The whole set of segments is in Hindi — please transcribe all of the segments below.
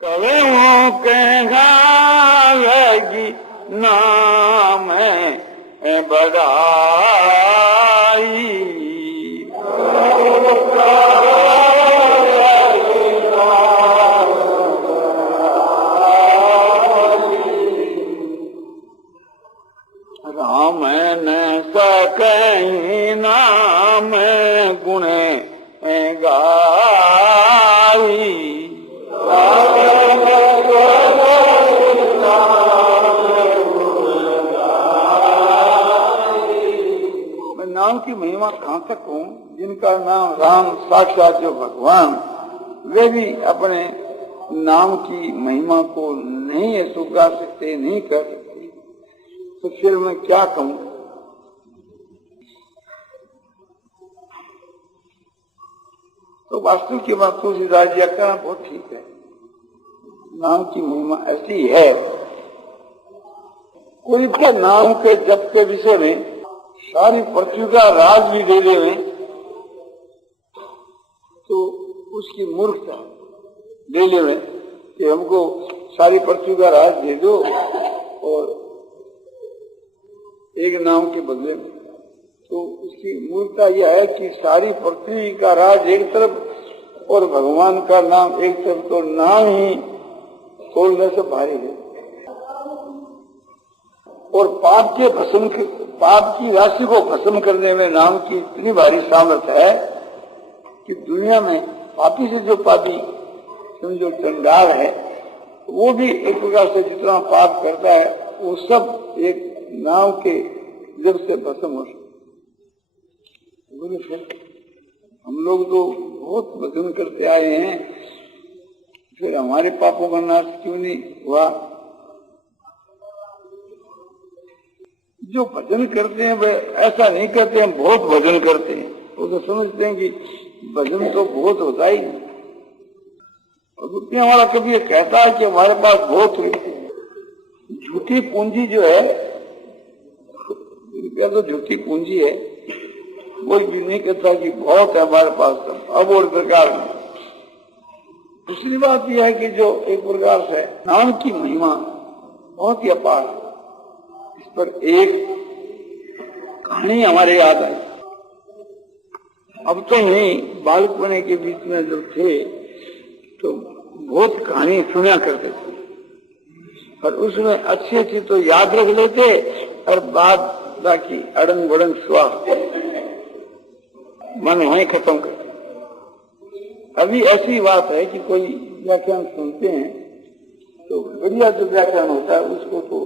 कवियों के गावेगी नाम बड़ाई। राम न सकई नाम गुण गाई। मैं नाम की महिमा कहाँ तक कहूँ, जिनका नाम राम साक्षात जो भगवान, वे भी अपने नाम की महिमा को नहीं स्वीकार सकते, नहीं कर सकते, तो फिर मैं क्या कहूँ। तो वास्तु की बात तुलसीदास जी का बहुत ठीक है, नाम की महिमा ऐसी है। कोई भी नाम के जप के विषय में सारी पृथ्वी का राज भी दे देवे तो उसकी मूर्खता ले लेवे कि हमको सारी पृथ्वी का राज दे दो और एक नाम के बदले में, तो उसकी मूर्खता यह है कि सारी पृथ्वी का राज एक तरफ और भगवान का नाम एक तरफ, तो नाम ही तोड़ने से भारी है। और पाप की राशि को भस्म करने में नाम की इतनी भारी सामर्थ्य है कि दुनिया में पापी से जो पापी समझो चंडाल है, वो भी एक प्रकार से जितना पाप करता है वो सब एक नाम के जब से भस्म हो सकते। हम लोग तो बहुत भजन करते आए हैं, फिर हमारे पापों का नाश क्यों नहीं हुआ। जो भजन करते हैं वे ऐसा नहीं करते हैं बहुत भजन करते हैं, वो तो समझते हैं कि भजन तो बहुत होता ही नहीं। और रुपया वाला कभी ये कहता है कि हमारे पास बहुत रुपये है। झूठी पूंजी जो है, रुपया तो झूठी पूंजी है, कोई भी नहीं कहता कि बहुत है हमारे पास, तो अब और प्रकार में। दूसरी बात यह है कि जो एक प्रकार से नाम की महिमा बहुत ही अपार है। इस पर एक कहानी हमारे याद आई। अब तो नहीं, बालकपने के बीच में जब थे तो बहुत कहानी सुना करते थे, और उसमें अच्छी अच्छी तो याद रख लेते और बाद बाकी अड़ंग बड़ंग स्वाह मन वहीं खत्म कर। अभी ऐसी बात है कि कोई व्याख्यान सुनते हैं तो बढ़िया जो व्याख्यान होता है उसको तो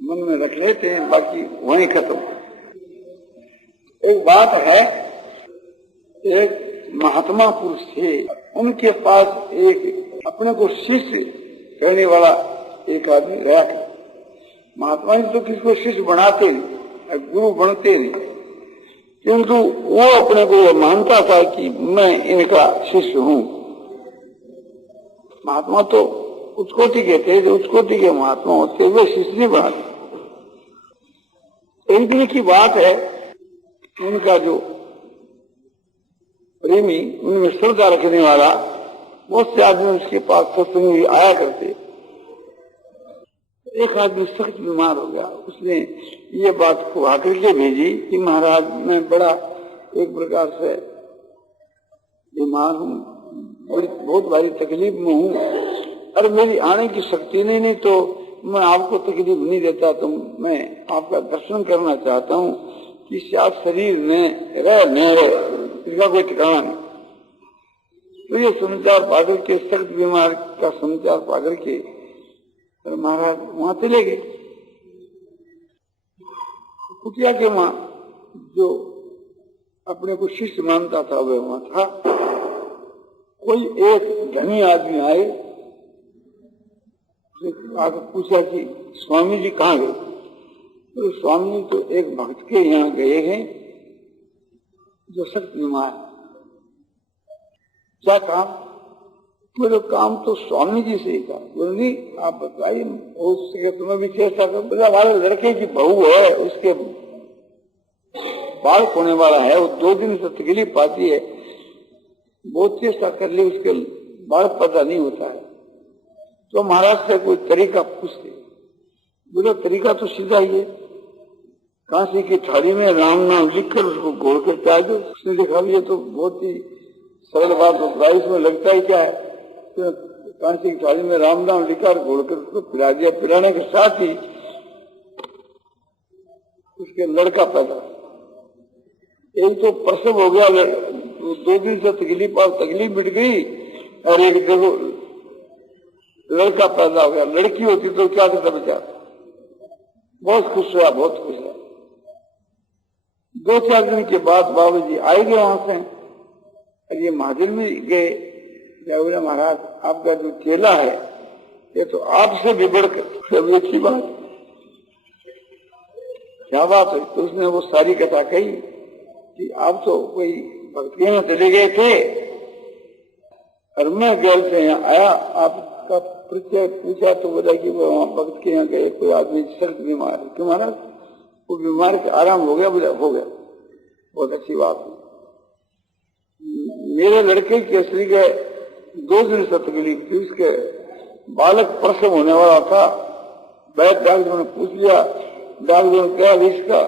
मन में रख लेते हैं, बाकी वहीं खत्म। एक बात है, एक महात्मा पुरुष थे, उनके पास एक अपने को शिष्य कहने वाला एक आदमी रहा था। महात्मा जी तो किसी को शिष्य बनाते नहीं, गुरु बनते नहीं, किंतु वो अपने को यह मानता था कि मैं इनका शिष्य हूँ। महात्मा तो उच्च कोटि के थे, जो उच्च कोटि के महात्मा होते हुए शिष्य नहीं बनाते। एक दिन की बात है, उनका जो प्रेमी, उनमें श्रद्धा रखने वाला, बहुत से आदमी उसके पास सत्संग में आया करते। एक आदमी सख्त बीमार हो गया। उसने ये बात को आकर के भेजी कि महाराज मैं बड़ा एक प्रकार से बीमार हूँ, बहुत भारी तकलीफ में हूँ, अरे मेरी आने की शक्ति नहीं तो मैं आपको तकलीफ नहीं देता, तो मैं आपका दर्शन करना चाहता हूँ कि आप शरीर में रह न रहे, इसका कोई ठिकाना नहीं। तो ये समाचार पाकर के, सख्त बीमार का समाचार पाकर के महाराज वहां चले गए। कुटिया के वहां जो अपने को शिष्य मानता था वह वहां था। कोई एक धनी आदमी आए, आकर पूछा कि स्वामी जी कहाँ गए। तो स्वामी जी तो एक भक्त के यहाँ गए हैं जो सख्त बीमार है। क्या काम? मेरे काम तो स्वामी जी से ही था। बोले नहीं आप बताइए, हो सके तुम्हें भी चेष्टा कर। बोले हमारे लड़के की बहू है, उसके बालक होने वाला है, वो 2 दिन से तकलीफ पाती है, बहुत चेष्टा कर ली उसके बालक पैदा नहीं होता है। तो महाराज से कोई तरीका पूछते, बोला तरीका तो सीधा ही है, कांसी की थाली में राम नाम लिखकर उसको घोल कर पिला दो। उसने देखा ये तो बहुत ही सरल बात होता है, इसमें लगता ही क्या है। तो कांसी की थाली में राम नाम लिखकर घोल कर उसको पिला दिया। पिलाने के साथ ही उसके लड़का पैदा, एक तो प्रसव हो गया, 2 दिन से तकलीफ और तकलीफ मिट गई, और एक देखो लड़का पैदा हो गया। लड़की होती तो क्या करता बेचारा, बहुत खुश हुआ, बहुत खुश है। 2-4 दिन के बाद बाबू जी आए गए वहां से, और ये महाजन में गए। बोले महाराज आपका जो चेला है ये तो आपसे भी बढ़कर अच्छी बात, क्या बात है। तो उसने वो सारी कथा कही कि आप तो कोई भक्त के यहाँ चले गए थे और मैं गैल से यहाँ आया, आपका परिचय पूछा तो बोला कि वो वहाँ भक्त के यहाँ गए, कोई आदमी सख्त बीमार है। क्यों महाराज, वो बीमार का आराम हो गया? बोला हो गया, बहुत अच्छी बात है। मेरे लड़के की असली के 2 दिन से तकलीफ थी, उसके बालक प्रसव होने वाला था। वैद्य डॉक्टरों ने पूछ लिया, डॉक्टरों ने कहा इसका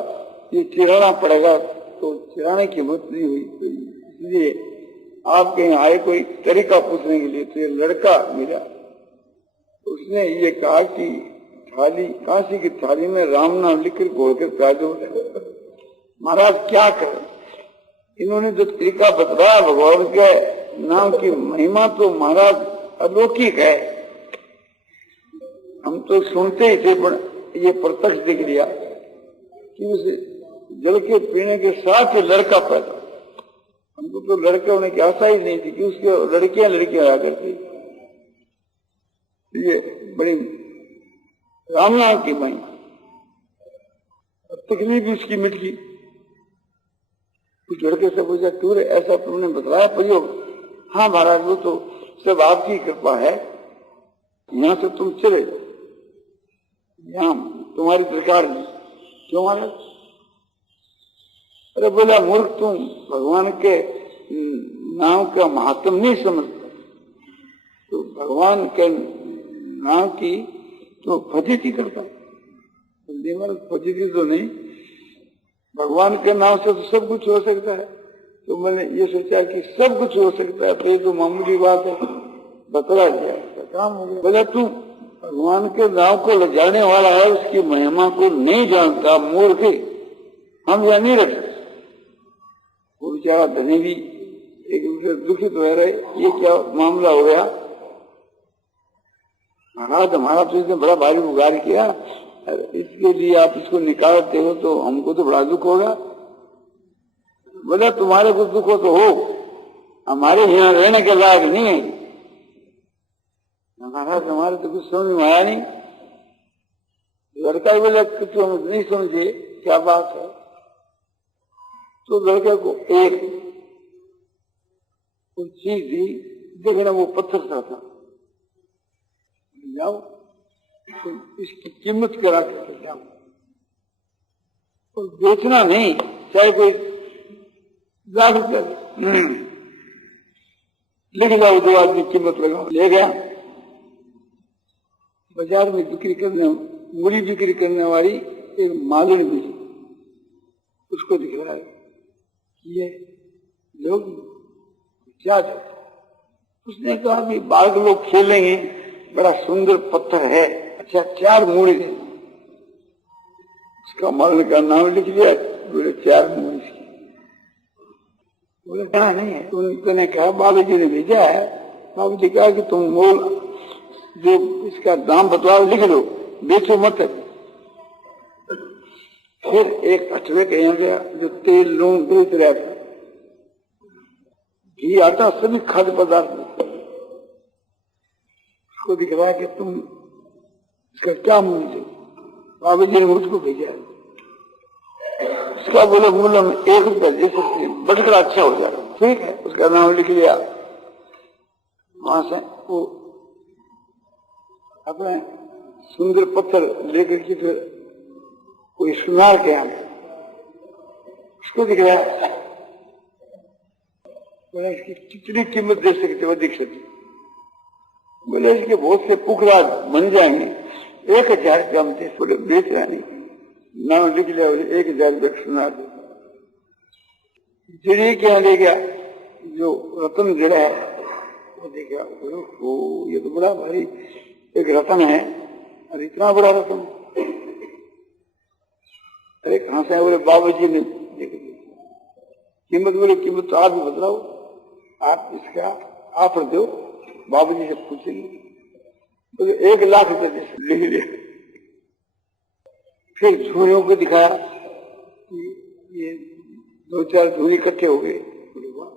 ये चिराना पड़ेगा, तो चिराने की हिम्मत नहीं हुई। तो इसलिए आप कहीं आए कोई तरीका पूछने के लिए, तो ये लड़का मिला। उसने ये कहा कि थाली, कांसी की थाली में राम नाम लिखकर घोल कर पिला दो। महाराज क्या करें, इन्होंने जो तरीका बतलाया भगवान के नाम की महिमा तो महाराज अलौकिक है। हम तो सुनते ही थे, पर ये प्रत्यक्ष दिख लिया कि उस जल के पीने के साथ ही लड़का पैदा। हमको तो लड़के होने की आशा ही नहीं थी कि उसके लड़कियां आया करती। ये बड़ी राम नाम की महिमा, तकलीफ भी उसकी मिट गई। कुछ लड़के से पूछा टूर ऐसा तुमने बतलाया प्रयोग? हाँ महाराज वो तो सब आपकी कृपा है, यहाँ से तुम चले जाओ, यहाँ तुम्हारी सरकार नहीं। क्यों महाराज? अरे बोला मूर्ख, तुम भगवान के नाम का महात्म नहीं समझते, तो भगवान के नाम की तो फजीती करता, फजीती तो नहीं, भगवान के नाम से तो सब कुछ हो सकता है। तो मैंने ये सोचा कि सब कुछ हो सकता है, तो ये तो मामूली बात है, बतला दिया, काम हो गया। बोला तू भगवान के नाम को ले जाने वाला है, उसकी महिमा को नहीं जानता, मूर्ख, हम यह नहीं रख सकते। वो बेचारा धनी भी एक दूसरे दुखित हो रहे, ये क्या मामला हो गया? महाराज हमारा तो इसने बड़ा भारी उगार किया, इसके लिए आप इसको निकालते हो तो हमको तो बड़ा दुख होगा। बोला तुम्हारे को दुख हो तो हो, हमारे यहाँ रहने के लायक नहीं है। महाराज हमारे तो कुछ समझ में आया नहीं। लड़का ही बोला कि तुम नहीं समझे, क्या बात है? तो लड़के को एक चीज दी, देखना वो पत्थर सा था, जाओ तो इसकी कीमत करा करके जाओ, और बेचना नहीं, चाहे कोई लाख रुपया लिख जाओ, जो आदमी कीमत लगाओ। ले गया, बाजार में बिक्री करने, मूली बिक्री करने वाली एक मालिन मिली, उसको दिख रहा है ये लोग क्या जाते। उसने कहा कि बाहर के लोग खेलेंगे, बड़ा सुंदर पत्थर है, अच्छा 4 मूड़ी दे। उसका मालिन का नाम लिख लिया, बोले 4 मूड़ी की। बोले क्या नहीं है? तुमने कहा बाबू जी ने भेजा है। बाबू जी कहा कि तुम मोल जो इसका दाम बतलाओ, लिख लो, बेचो मत। फिर एक अठवे के यहाँ गया जो तेल लून बेच रहा था, घी आटा सभी खाद्य पदार्थ, उसको दिख रहा है कि तुम इसका क्या मूल्य है? बाबू जी ने मुझको भेजा है। उसका बोले मूल्य में 1 रुपया दे सकते, बटकरा अच्छा हो जाएगा। ठीक है, उसका नाम लिख लिया। वहां से वो अपने सुंदर पत्थर लेकर के फिर कोई सुनार के यहाँ उसको दिख रहा है, बोले इसकी कितनी कीमत दे सकते हो? दिख सकते बोले इसके बहुत से पुखरा बन जाएंगे, 1000 रुपया हम दे। बोले बेच रहा नहीं, नाम लिख लिया, बोले 1000 रुपया सुना दे। चिड़िया क्या ले गया, जो रतन जड़ा है वो देखा, वो ये तो बड़ा भारी एक रतन है, और इतना बड़ा रतन, अरे कहां से है? बोले बाबा जी ने देख लिया। कीमत? बोले कीमत तो आप ही बतलाओ, आप इसका आप दो, बाबू जी से पूछेंगे। बोले 1 लाख रुपए दे। ले लिया। फिर झूरियों को दिखाया कि ये 2-4 झूरी इकट्ठे हो गए। बोले वाह,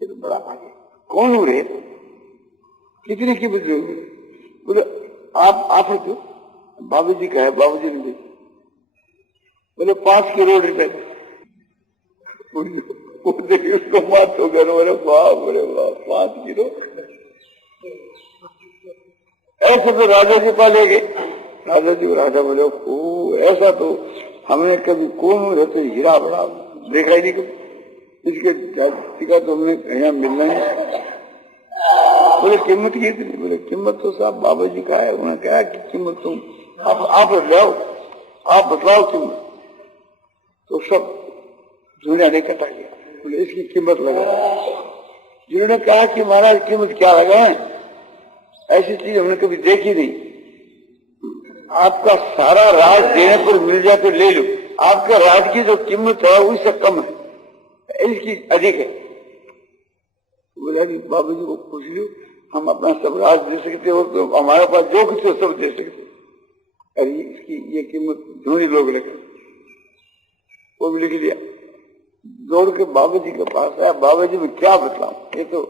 ये तो बड़ा आगे। कौन हो रहे? कितनी कीमत दोगे? बोले आप दो। बाबू जी का है, बाबू जी ने दे। बोले 5 करोड़ रुपए। वो देखिए उसको मात हो गया। बोले वाह 5 किलो। ऐसे तो राजा जी पा ले गए। राजा जी को राजा बोले ऐसा तो हमने कभी कौन रहते हीरा बड़ा देखा ही नहीं कभी, इसके जाति का तो हमने यहाँ मिलना है। बोले कीमत कितनी? बोले कीमत तो साहब बाबा जी का है। उन्होंने कहा कि कीमत तुम आप लाओ, आप बतलाओ कीमत। तो सब दुनिया ने कटा गया। बोले इसकी कीमत लगा। जिन्होंने कहा कि महाराज कीमत क्या लगाएं, ऐसी चीज हमने कभी देखी नहीं, आपका सारा राज देने पर मिल जाए तो ले लो, आपके राज की जो कीमत है उससे कम है, इसकी अधिक है। बोला बाबू जी को पूछ लो, हम अपना सब राज दे सकते हो, तो हमारे पास जो कुछ हो सब दे सकते। अरे इसकी ये कीमत धोनी लोग लेकर, वो भी लिख लिया। दौड़ के बाबा जी के पास आया। बाबा जी में क्या बताऊं, ये तो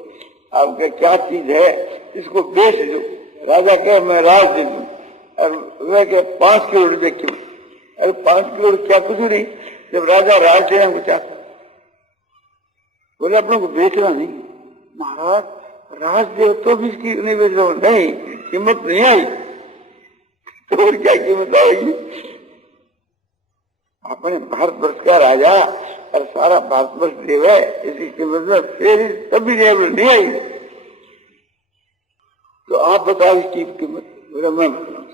आपका क्या चीज है, इसको बेच दो। राजा कहे मैं राज दे दूं, और वह कहे 5 करोड़ रुपए क्यों? अरे 5 करोड़ क्या कुछ नहीं, जब राजा राज देना को चाहता। बोले अपनों को बेचना नहीं। महाराज राज दे तो भी इसकी नहीं बेच रहा हूं। नहीं, कीमत नहीं आई तो और क्या कीमत आएगी? अपने भारतवर्ष का राजा और सारा भारतवर्ष देव है, इसकी कीमत में फिर तभी नहीं आई। तो आप बताओ इसकी कीमत। बोला मैं बताऊं।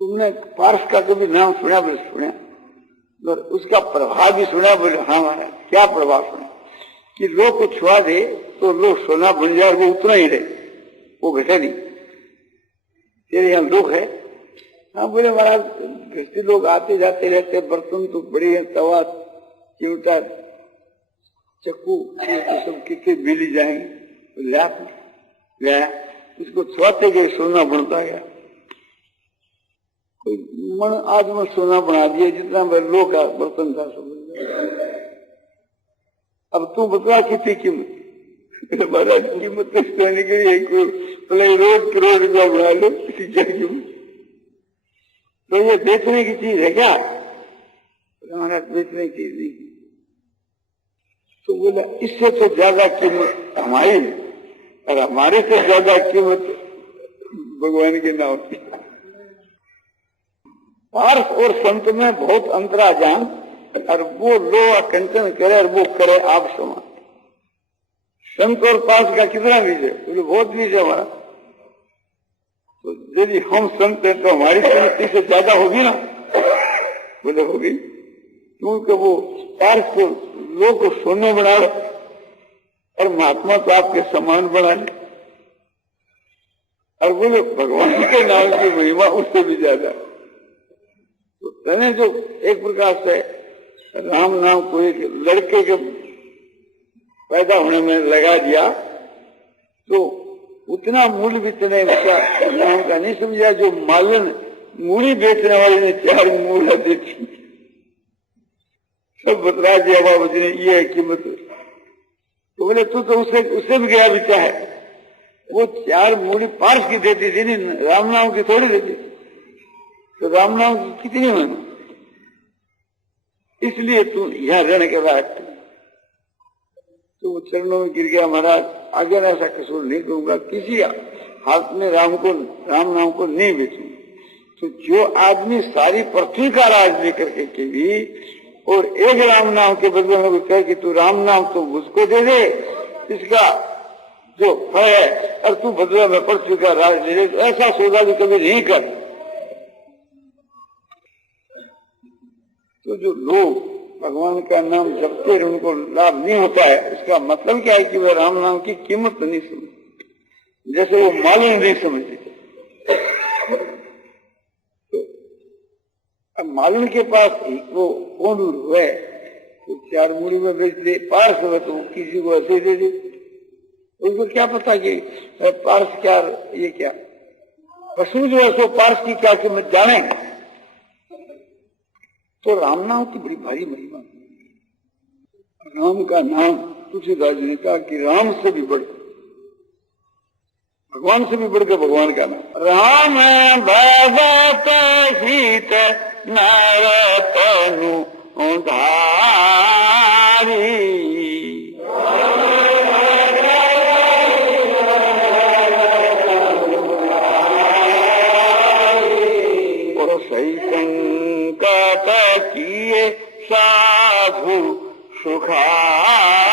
तुमने पारस का कभी नाम सुना? बोले सुना। और उसका प्रभाव भी सुना? बोले हाँ महाराज। क्या प्रभाव सुना? कि लोग को छुआ दे तो लोग सोना बन जाए, वो उतना ही रहे, वो घटे नहीं। तेरे यहाँ लोग है? हाँ। बोले महाराज गृहस्थी लोग आते जाते रहते, बर्तन तो बड़े हैं, तवा चिमटा चक्कू तो सब कितने मिली जाएंगे। गया उसको छुआते गए, सोना बनता गया। कोई मन आज में सोना बना दिया, जितना लोग का बर्तन था सब। अब तू बता कितनी कीमत? महाराज कीमत कहने के लिए रोज करोड़ रुपया बना लो, इसकी क्या कीमत? तो ये बेचने की चीज है क्या? महाराज बेचने की चीज नहीं। तो बोला इससे तो ज्यादा कीमत हमारी है, और हमारे से ज्यादा कीमत भगवान के नाम की। पार्थ और संत में बहुत अंतरा जान, और वो लो कंचन करे और वो करे आप समान। संत और पार्थ का कितना बीज है? बोले बहुत बीज है हमारा। तो यदि हम संत हैं तो हमारी संगति से ज्यादा होगी ना? बोले होगी, क्योंकि वो पार्थ को लोग को सोने बना लो, और महात्मा तो आपके समान बना ले। और बोले भगवान के नाम की महिमा उससे भी ज्यादा। तो तने जो एक प्रकार से राम नाम को एक लड़के के पैदा होने में लगा दिया, तो उतना मूल्य भी तने उसका नाम का नहीं समझा, जो मालन मूली बेचने वाले ने 4 मूला देती। सब बतला दिया बाबा जी ने, ये है कीमत। तो बोले तू तो उससे भी गया बिचा है। वो 4 मूली पार्स की देती थी, नहीं राम नाम की थोड़ी देती। तो राम नाम की कितनी माना? इसलिए तू यह ऋण के बाद तो वो चरणों में गिर गया। महाराज आगे ऐसा कसूर नहीं करूंगा, किसी हाथ में राम नाम को नहीं बेचूंगा। तो जो आदमी सारी पृथ्वी का राज लेकर के भी और एक राम नाम के बदले में कहे कि तू राम नाम तो मुझको दे दे, इसका जो है और तू बदला में पृथ्वी का राज ले ले, तो ऐसा सौदा भी कभी नहीं कर। तो जो लोग भगवान का नाम जपते हैं उनको लाभ नहीं होता है, उसका मतलब क्या है कि वे राम नाम की कीमत नहीं समझते, जैसे वो मालूम नहीं समझते। तो अब मालूम के पास वो कौन हुए तो 4 मूड़ी में बेच दे, पारस हुए तो किसी को ऐसे दे दे, उसको क्या पता कि पारस क्या ये क्या पशु जो है सो पारस की क्या कीमत जानेंगे। तो राम नाम की बड़ी भारी महिमा। राम का नाम तुलसीदास जी ने कहा कि राम से भी बढ़ भगवान से भी बढ़कर भगवान का नाम। राम भगत सीत नरतनु धारी, और सही संकट किए साधु सुखारी।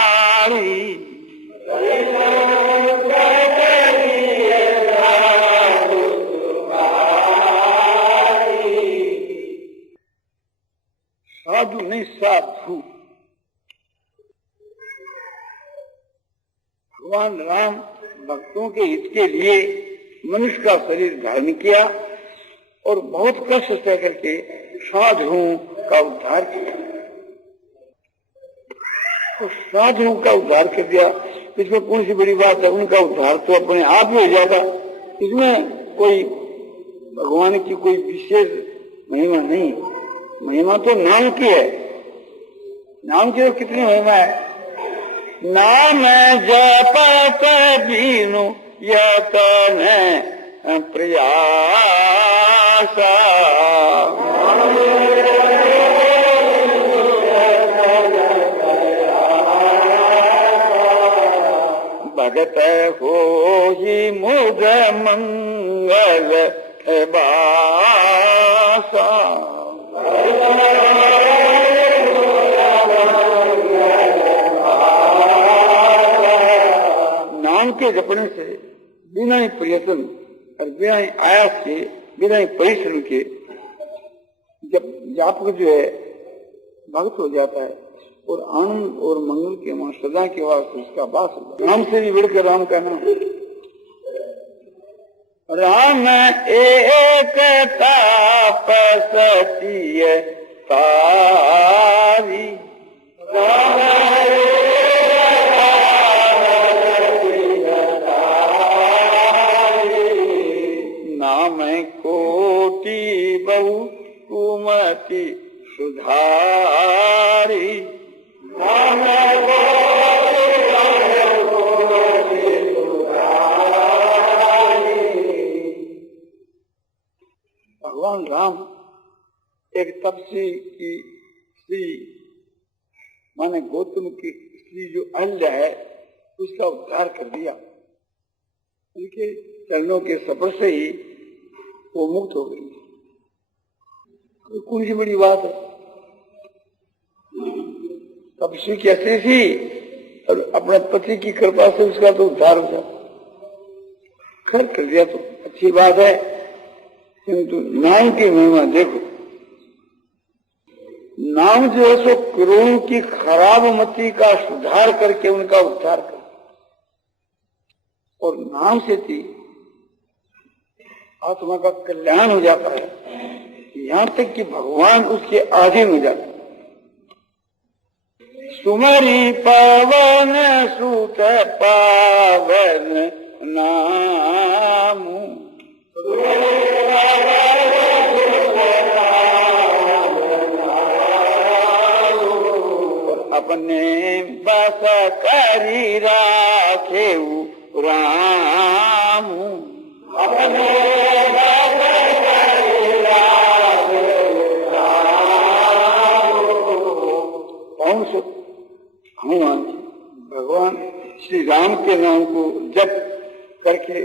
साधु नहीं साधु। भगवान राम भक्तों के हित के लिए मनुष्य का शरीर धारण किया और बहुत कष्ट सह करके साधुओं का उद्धार किया। तो साधुओं का उद्धार कर दिया, इसमें कौन सी बड़ी बात है? उनका उद्धार तो अपने आप ही हो जाता, इसमें कोई भगवान की कोई विशेष महिमा नहीं। महिमा तो नाम की है, नाम की तो कितनी महिमा है। नाम जपत बीनु यतन प्रयासा, भगत हो ही मुझ मंगल बासा। नाम के जपने से बिना ही प्रयत्न और बिना ही आयास के, बिना ही परिश्रम के जब जापक जो है भक्त हो जाता है और आनंद और मंगल के वहां सदा के वास्ते उसका वास होता है। नाम से भी बढ़कर राम का नाम। राम एक तापसती तारी, नाम कोटि बहु कुमति सुधारी। भगवान राम एक तपसी की स्त्री माने गौतम की स्त्री जो अहल्या है उसका उद्धार कर दिया। उनके चरणों के स्पर्श से ही वो मुक्त हो गई। तो कौन सी बड़ी बात है? तपस्वी कैसे थी और अपने पति की कृपा से उसका तो उद्धार हो जाता, खैर कर दिया तो अच्छी बात है। किंतु नाम की महिमा देखो, नाम जो है सो करोड़ों की खराब मति का सुधार करके उनका उद्धार कर, और नाम से थी आत्मा का कल्याण हो जाता है, यहां तक कि भगवान उसके अधीन हो जाता है। सुमरी पवन सुत पावन नाम, अपने बस करी राखे राम, अपने बस करी राखे राम। कौन से हनुमान जी भगवान श्री राम के नाम को जप करके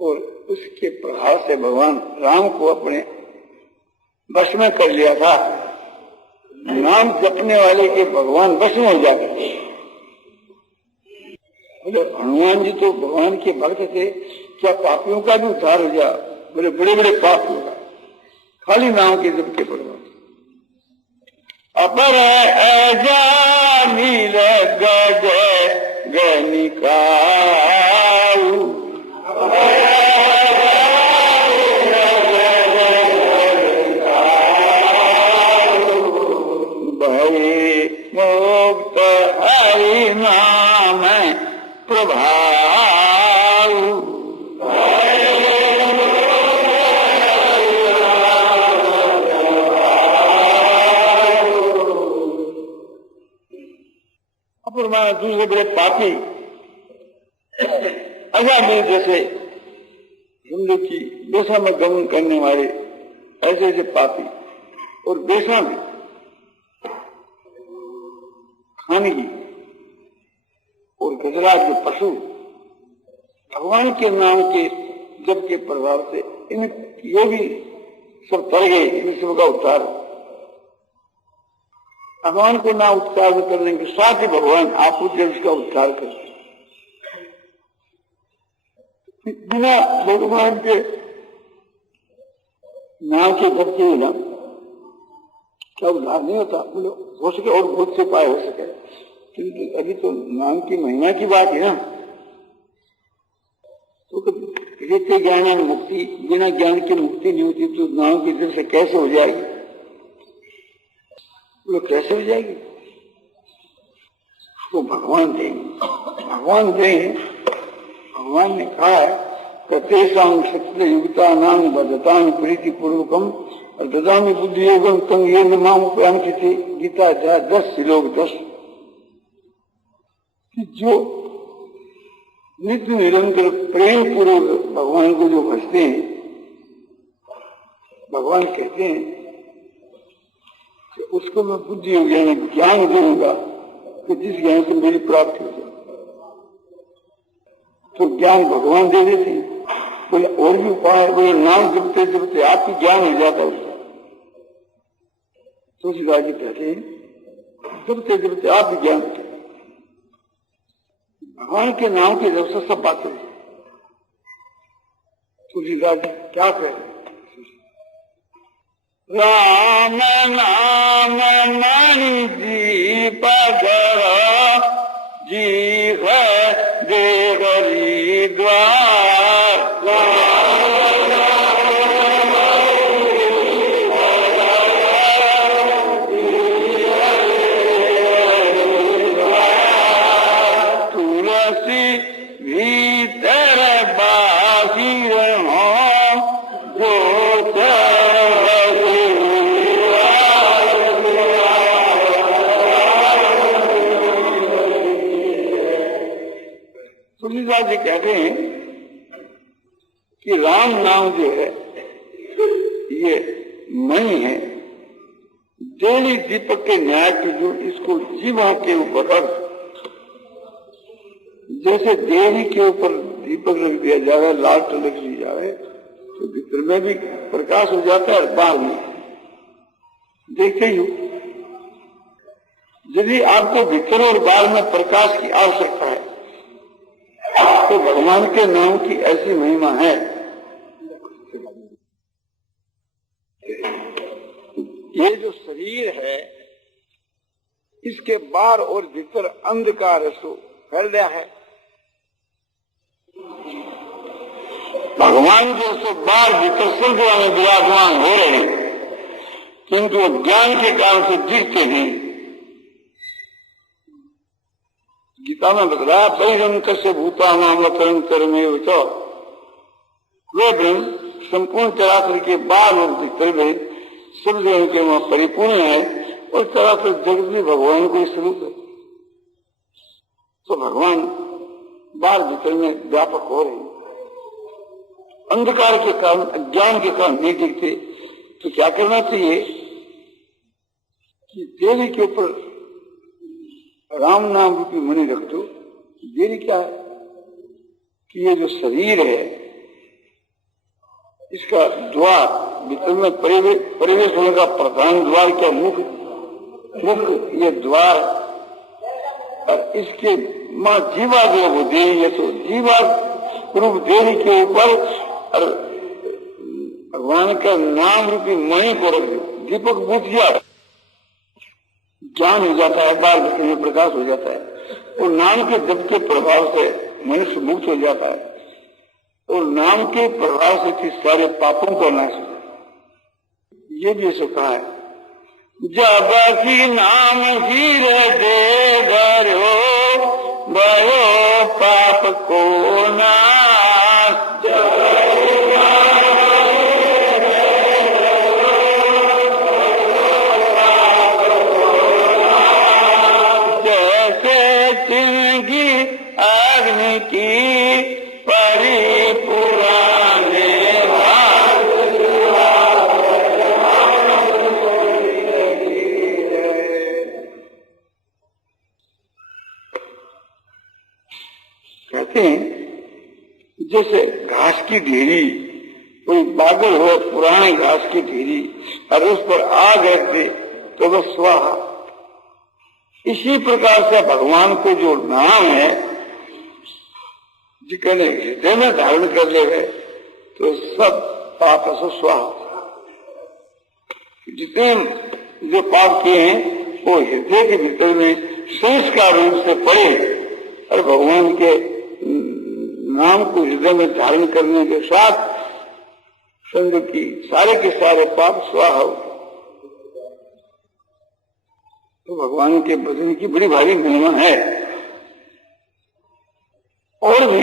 और उसके प्रभाव से भगवान राम को अपने वश में कर लिया था। नाम जपने वाले के भगवान वश में हो जाते। बोले हनुमान जी तो भगवान के भक्त थे, क्या पापियों का भी उद्धार हो जा? बोले बड़े बड़े पाप होगा, खाली नाम के जब के पड़वा। अपर नील गज गनिका भय मुक्त हरि नाम प्रभाव। अपरमाना दूसरे बड़े पापी अजामिल जैसे हिंदू की बेसा में गमन करने वाले ऐसे ऐसे पापी और बेसा में खानगी और गजराज के पशु भगवान के नाम के जप के प्रभाव से इन ये भी सब तर गए, इन सबका उद्धार। भगवान को ना उच्चारण करने के साथ ही भगवान आप उसका उच्चार करते, बिना भगवान के नाम के जप के बिना क्या उद्धार नहीं होता। बोलो हो सके और बहुत से उपाय हो सके, किंतु अभी तो नाम की महिमा की बात है ना। तो जितने ज्ञान में मुक्ति, बिना ज्ञान की मुक्ति नहीं होती तो नाम की जप से कैसे हो जाएगी? बोलो कैसे हो जाएगी? उसको भगवान देंगे, भगवान देंगे। भगवान ने कहा है कतेषां क्षत्र युक्ता नाम बद्धतां प्रीति पूर्वकम ददामि बुद्धि योगम तम ये नाम उपयांति। गीता अध्याय 10 श्लोक 10। जो नित्य निरंतर प्रेम पूर्वक भगवान को जो भजते हैं, भगवान कहते हैं कि उसको मैं बुद्धि योग यानी ज्ञान दूंगा कि जिस ज्ञान से मेरी प्राप्ति हो जाए। तो ज्ञान भगवान दे देते हैं। बोले और भी उपाय है? बोले नाम जपते जपते आपकी ज्ञान हो जाता है उसका। तुलसीदास जी कहते हैं जपते जपते आप भी ज्ञान होते, भगवान के नाम के जब से सब बातें। तुलसीदास जी क्या कह रहे? राम नाम मणि दीप जी है देवरी द्वार। तुलसी भीतर बासी हो जो तुलसीदास जी कहते हैं कि राम नाम जो है ये मणि है, डेली दीपक के न्याय की जो इसको जीवा के ऊपर अर्थ, जैसे देवी के ऊपर दीपक रख दिया जाए, लाइट रख दी जाए तो भीतर में भी प्रकाश हो जाता है और बाहर में देखते ही। यदि आपको भीतर और बाहर में प्रकाश की आवश्यकता है तो भगवान के नाम की ऐसी महिमा है। ये जो शरीर है इसके बाहर और भीतर अंधकार फैल गया है। भगवान जैसे बाहर भीतर सब में विराजमान हो रहे हैं, किंतु वो ज्ञान के कारण से दिखते नहीं। गीता में बतलाया बहिरंक से भूता नाम कर्मे तो वे ब्रह्म संपूर्ण चराचर के बाहर और भीतर में सब जगह के वहां परिपूर्ण है और चराचर जगत भी भगवान को स्वरूप है। तो भगवान बाहर भीतर में व्यापक हो रहे हैं। अंधकार के कारण, अज्ञान के कारण नहीं दिखते तो क्या करना चाहिए कि देवी के ऊपर राम नाम रूपी मणि रख दो। देवी क्या है कि ये जो शरीर है इसका द्वार भीतर में प्रवेश होने का प्रधान द्वार क्या? मुख ये द्वार, और इसके माँ जीवा देव दे, ये तो जीवा रूप देह के ऊपर भगवान का नाम रूपी मणि को रख दो, दीपक बुझ गया, ज्ञान हो जाता है, बाल बच्चे में प्रकाश हो जाता है, और नाम के जप के प्रभाव से मनुष्य मुक्त हो जाता है, और नाम के प्रभाव से फिर सारे पापों को नाश हो जाता है। ये भी सुखा है। जब की नाम हीर दे धरो भयो पाप को नाश, जैसे चिंगी अग्नि की परिपुराने कहते हैं, जैसे घास की ढेरी, कोई बादल हो पुराने घास की ढेरी और उस पर आग रख दे तो वह स्वाहा। इसी प्रकार से भगवान को जो नाम है जिसने हृदय में धारण कर ले गए तो सब पाप से स्वाहा। जितने जो पाप किए हैं वो हृदय के भीतर में संस्कार रूप से पड़े और भगवान के नाम को हृदय में धारण करने के साथ संग की सारे के सारे पाप स्वाहा हो। तो भगवान के भजन की बड़ी भारी महिमा है। और भी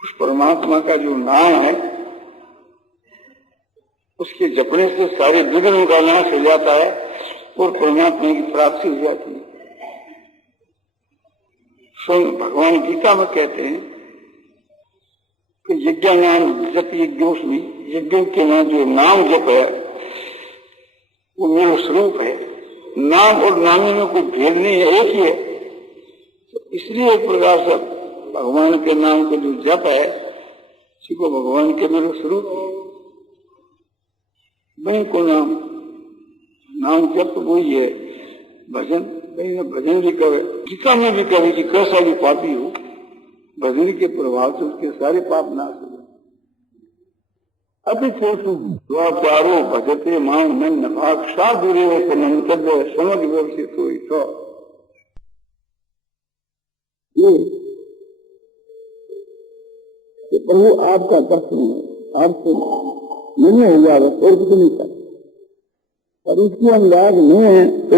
उस परमात्मा का जो नाम है उसके जपने से सारे विघ्नों का नाश हो जाता है और परमात्मा की प्राप्ति हो जाती है। भगवान गीता में कहते हैं कि यज्ञ नाम जप यज्ञोस्मि, यज्ञों के नाम जो नाम जप है वो मेरा स्वरूप है। नाम और नाम में कोई भेद नहीं है, एक ही है। तो इसलिए एक प्रकार से भगवान के नाम का जो जप है उसी को भगवान के मेरे स्वरूप है। वही को नाम जप वही है। भजन भजन भी करे, गीता में भी कहे कि कैसा भी पापी हो भजन के प्रभाव से उसके सारे पाप नाश हो जाए। अभी स्वाचारो भजते मां मन नभाग साधुरे मंतव्य समझ व्यवस्थित हुई। तो प्रभु आपका दर्शन है, आपसे नहीं हो जाएगा और कुछ नहीं कर, और उसकी अंदाज नहीं है तो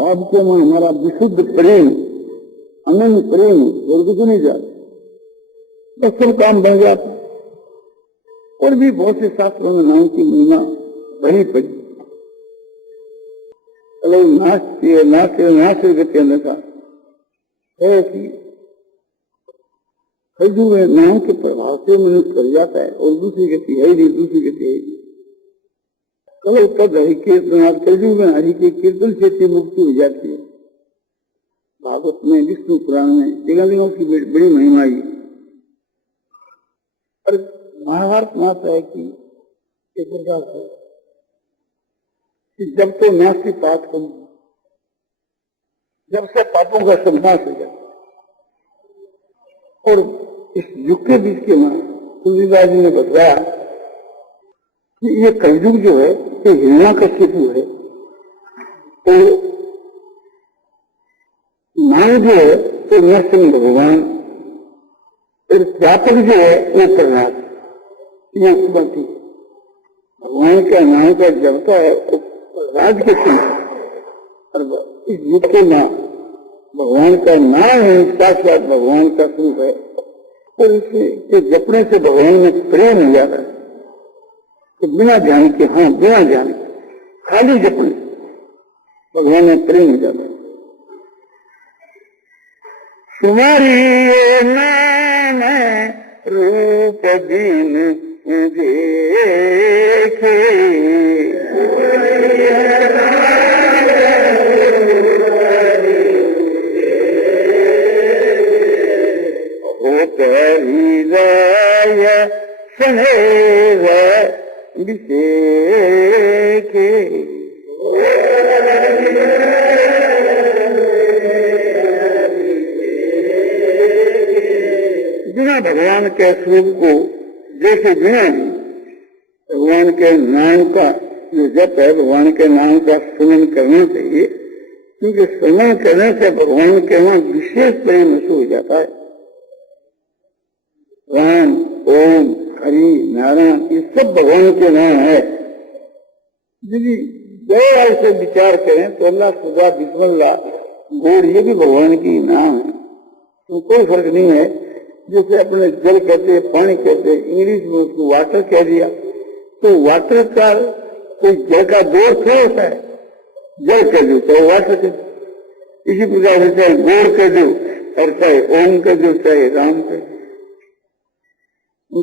आपके में हमारा विशुद्ध प्रेम अनंत प्रेम और कुछ नहीं जाता, बस सब काम बन जाता। और भी बहुत से शास्त्रों में नाम की महिमा बड़ी पड़ी। अगर नाश गति अन्यथा ऐसी है, नाम के प्रभाव से मनुष्य कर जाता है और दूसरी गति है नहीं, दूसरी गति है नहीं। कल तद हरि कीर्तन, कलयुग में हरि के कीर्तन से मुक्ति हो जाती है। भागवत में विष्णु पुराण में जगह की बड़ी महिमा है। और महाभारत माता है कि एक प्रकार से जब तो नास्ति पाप कम, जब से पापों का संनाश हो जाता है। और इस युग के बीच के में तुलसीदास जी ने बताया कि ये कलयुग जो है ये हिरण्यकशिपु है, तो नाम जो है तो नरसिंह भगवान, और व्यापक जो है वो प्रहलाद। यह बाती भगवान का नाम का जपता है तो प्रहलाद के और इस युग के नाम भगवान का नाम है, साक्षात भगवान का स्वरूप है। और इसके जपने से भगवान में प्रेम हो जाता है। तो बिना जाने के, हाँ बिना जाने खाली जपने भगवान में प्रेम हो जाता है। तुम्हारी नाम रूप दीन देखे, हृदय स्नेह विषेखे। भगवान के स्वरूप को जैसे बिना ही भगवान के नाम का जो जप है, भगवान के नाम का स्मरण करना चाहिए, क्योंकि स्मरण करने से भगवान के वहां विशेष प्रेम शुरू हो जाता है। राम, ओम, हरि, नारायण, ये सब भगवान के नाम है। यदि गहराई से विचार करें तो अल्लाह, खुदा, बिस्मिल्लाह, गॉड, ये भी भगवान की नाम है। तो कोई फर्क नहीं है। जैसे अपने जल कहते, पानी कहते, इंग्लिश में उसको वाटर कह दिया, तो वाटर का कोई जल का दोष थोड़ा होता है। जल कह दो तो वाटर कह दो। इसी प्रकार से चाहे गॉड कह दो और चाहे ओम कह दो, चाहे राम कह दो,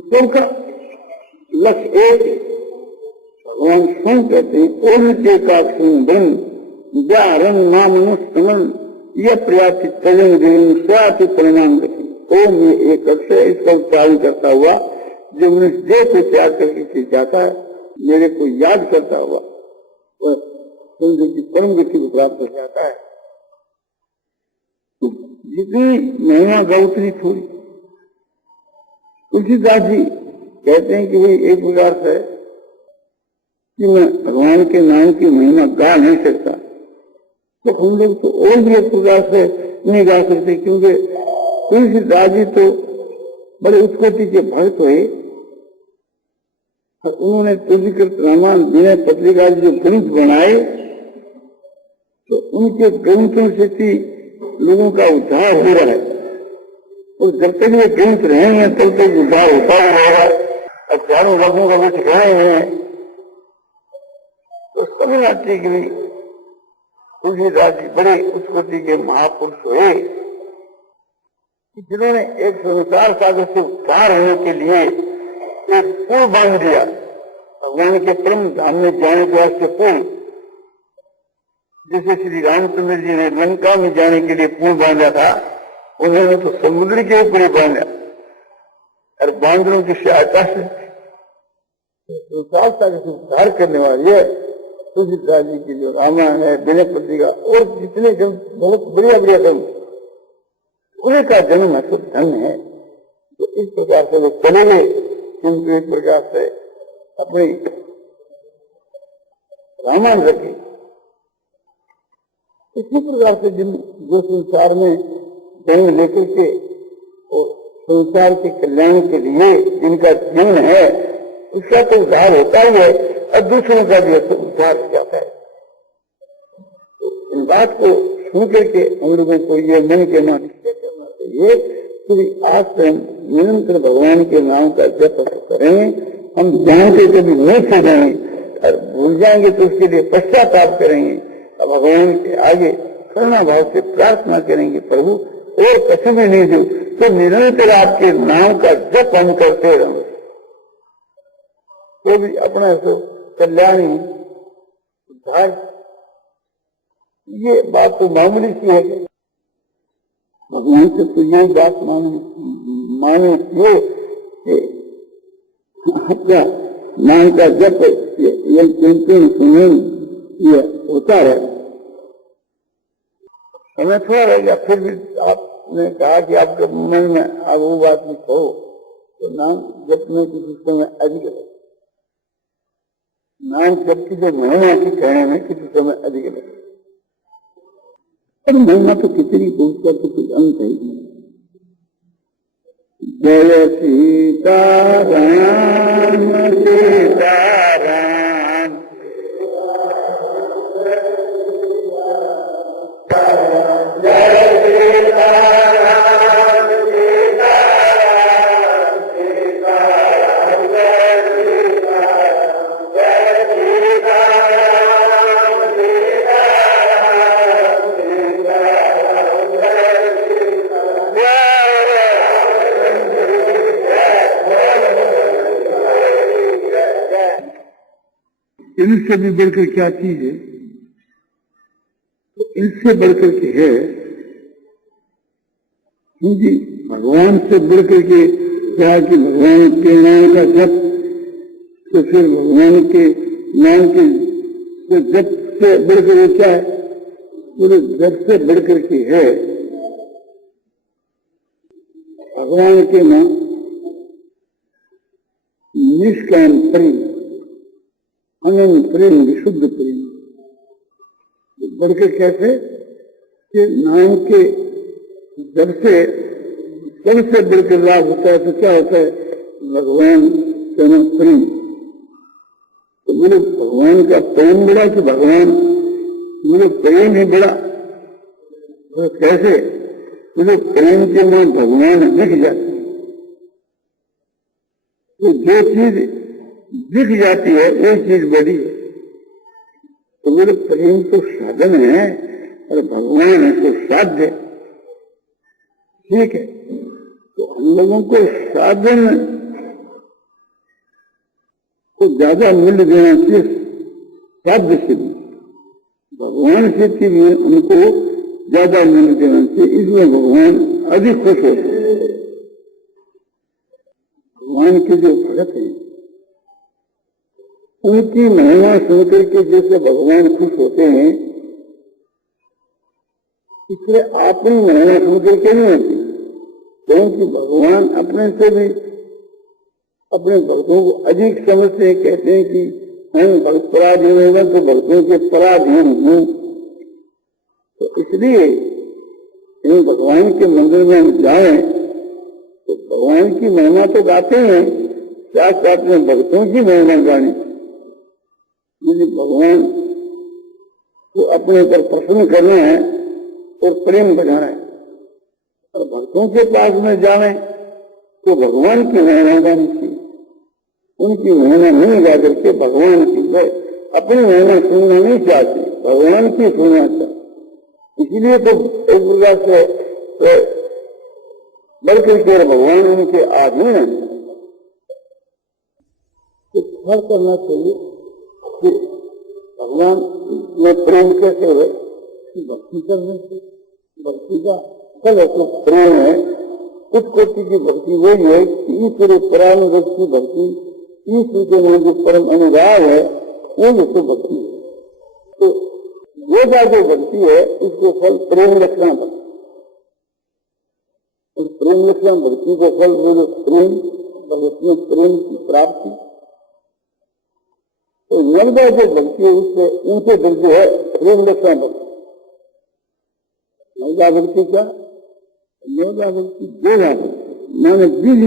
सबका लक्ष्य एक है। भगवान स्वयं कहते हैं ओम के का सुंदन व्याहरण नाम नुष्टमन यह प्रयाति तजन गिरी स्वाति परिणाम रखी। ओम में एक अक्षर, इसका उच्चारण करता हुआ जो मनुष्य देह को त्याग करके जाता है, मेरे को याद करता हुआ वह सुंदर की परम गति को प्राप्त हो जाता है। तो जितनी महिमा गा उतनी थोड़ी। तुलसीदास जी कहते हैं कि भाई एक प्रकार से कि मैं भगवान के नाम की महिमा गा नहीं सकता, तो हम लोग तो और भी एक प्रकार से नहीं गा सकते, क्योंकि तुलसीदास जी तो बड़े उत्पत्ति के भक्त हुए और उन्होंने तुलसीकृत रामायण विनय पत्रिका जो ग्रंथ बनाए, तो उनके ग्रंथों से भी लोगों का उद्धार हो रहा है। और जब तक ये ग्रंथ रहेंगे तब तक उद्धार होता रहेगा। हजारों लोगों का कुछ रहे हैं तो समझना चाहिए कि तुलसीदास जी बड़े उत्पत्ति के महापुरुष हुए, जिन्होंने एक संसार सागर से उद्धार होने के लिए एक पुल बांध दिया। भगवान के परम धाम में जाने के वास्ते पुल, जैसे श्री रामचंद्र जी ने लंका में जाने के लिए पुल बांधा था, उन्होंने तो समुद्र के ऊपर ही बांधा और बांधने की सहायता से संसार सागर से उद्धार करने वाली है तुलसीदास जी की जो रामायण है, विनय पत्रिका और जितने बहुत बढ़िया बढ़िया ग्रंथ, उन्हीं का जन्म है, तो धन है। तो इस प्रकार से वो चले गए, किंतु एक प्रकार से अपनी रामायण रखे। इसी प्रकार से जो संसार में जन्म लेकर के और संसार के कल्याण के लिए जिनका जन्म है, उसका तो उद्धार होता ही है और दूसरों का भी उद्धार हो जाता है। तो इन बात को सुन करके हम लोगों को ये मन के मान निश्चय करना चाहिए कि आज से हम निरंतर भगवान के नाम का जप करेंगे। हम ज्ञान के कभी नहीं खो जाएंगे और भूल जाएंगे तो उसके लिए पश्चाताप करेंगे और भगवान के आगे करुणा भाव से प्रार्थना करेंगे, प्रभु और कछु भी नहीं दो, तो निरंतर आपके नाम का जप हम करते रहेंगे, तो भी अपना कल्याणी उद्धार। ये बात तो मामूली सी है, भगवान से तो यही बात माने कि अपना नाम का जप ये चिंतन सुनन ये होता रहे। हमें थोड़ा रह गया, फिर भी आपने कहा कि आपके मन में अब वो बात नहीं कहो, तो नाम जप में किसी समय अधिक लगे, नाम जप की जो महिमा की कहने में किसी समय अधिक लगे। पर महिमा तो कितनी पहुंचता तो कुछ अंत है ही। जय सीताराम सीताराम जय सीताराम सीताराम सीताराम जय सीताराम जय सीताराम इनसे भी बढ़कर क्या चीज है? तो इनसे बढ़कर के है क्योंकि भगवान से बढ़कर के क्या कि भगवान के नाम का जप, तो फिर भगवान के नाम के जप से बढ़कर क्या है? पूरे जप से बढ़कर के है भगवान के नाम निष्काम प्रेम, अनंत प्रेम, विशुद्ध प्रेम। बढ़कर कैसे कि नाम के जब से सबसे बढ़कर लाभ होता है तो क्या होता है? भगवान का प्रेम। तो मेरे भगवान का प्रेम बड़ा कि भगवान मेरे प्रेम ही बड़ा? तो कैसे? मुझे प्रेम के में भगवान दिख जाते। तो जो चीज दिख जाती है वो चीज बड़ी है। तो मेरे प्रेम तो साधन है और भगवान है तो साध्य। ठीक है, तो हम लोगों को साधन को ज्यादा मूल्य देना चाहिए साध्य से भी। भगवान से भी उनको ज्यादा मूल्य देना चाहिए, इसमें भगवान अधिक खुश होते हैं। भगवान के जो भगत हैं उनकी महिमा सुनकर के जैसे भगवान खुश होते हैं, इसलिए अपनी महिमा सुनकर के नहीं होती, क्योंकि भगवान अपने से भी अपने भक्तों को अधिक समझते हैं। कहते हैं कि हम भक्त पराधीन होगा तो भक्तों के पराधीन हूं। तो इसलिए इन भगवान के मंदिर में हम जाएं तो भगवान की महिमा तो गाते हैं, साथ साथ में भक्तों की महिमा गाने। यदि भगवान को अपने ऊपर प्रसन्न करना है और प्रेम बढ़ाना है और भक्तों के पास में जाए तो भगवान की महिमा गानी चाहिए। उनकी महिमा नहीं गा करके भगवान की अपनी महिमा सुनना नहीं चाहती, भगवान की सुनना चाहती। इसीलिए तो एक प्रकार से बढ़कर के भगवान उनके आदमी है। तो फल करना चाहिए कि भगवान में प्रेम कैसे हो? भक्ति करने से। भक्ति का फल है तो प्रेम है। कुछ कोटि की भक्ति वही है कि ईश्वर परानुगत की भक्ति, ईश्वर के लिए जो परम अनुराग है वो जिसको भक्ति है। तो वो जो भक्ति है इसको फल प्रेम लक्षण भक्ति। उस प्रेम लक्षण भक्ति को फल बोलो प्रेम, भक्ति में प्रेम की प्राप्ति। तो नर्मदा जो भक्ति है उससे उनसे दर्जे है प्रेम लक्षण भक्ति। नर्मदा भक्ति क्या? नर्मदा भक्ति देगा भक्ति मैंने बीज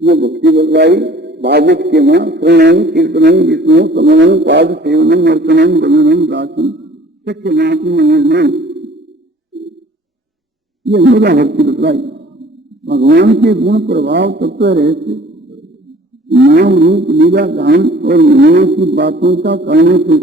ये भक्ति बताई। भागवत के मां श्रवणम कीर्तनम विष्णु समनम पाद सेवनम अर्चनम गमनम दासम सख्यनाथम। ये नर्मदा भक्ति बताई। भगवान के गुण प्रभाव तत्व रहस्य नाम रूप लीला दान और महिमा की बातों का कारण से